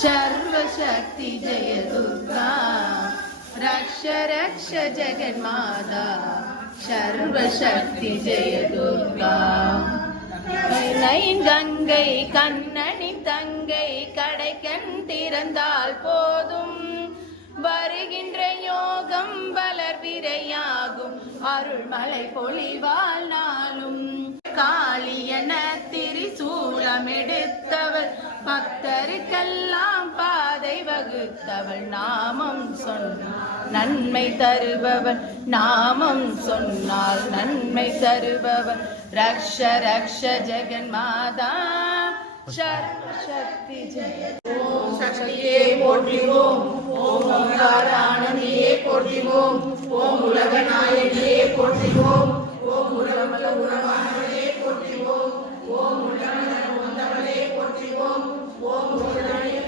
सर्वशक्ति जय दुर्गा रक्ष रक्ष जगन्माता सर्वशक्ति जय दुर्गा கங்கை கண்ணனின் தங்கை கடைக்கண் திறந்தால் போதும் வருகின்ற யோகம் வளர் விரையாகும் அருள்மலை பொழிவால் நாளும் காளியன திரிசூலம் எடுத்தவள் பக்தருக்கெல்லாம் பாதை வகுத்தவள் நாமம் சொன்னாள் நன்மை தருபவள் நாமம் சொன்னால் நன்மை தருபவள் ரக்ஷ ரக்ஷ ஜெகன்மாதா சர்வசக்தி ஜெய ஓம் சக்தியே போற்றிவோம் ஓம் ஓங்காரானந்தியே போற்றிவோம் ஓம் உலகநாயகியே போற்றிவோம் ஓம் உலகமல உலகானவளே போற்றிவோம் ஓம் உலகமல வந்தவளே போற்றிவோம் ஓம் உலகநாயகி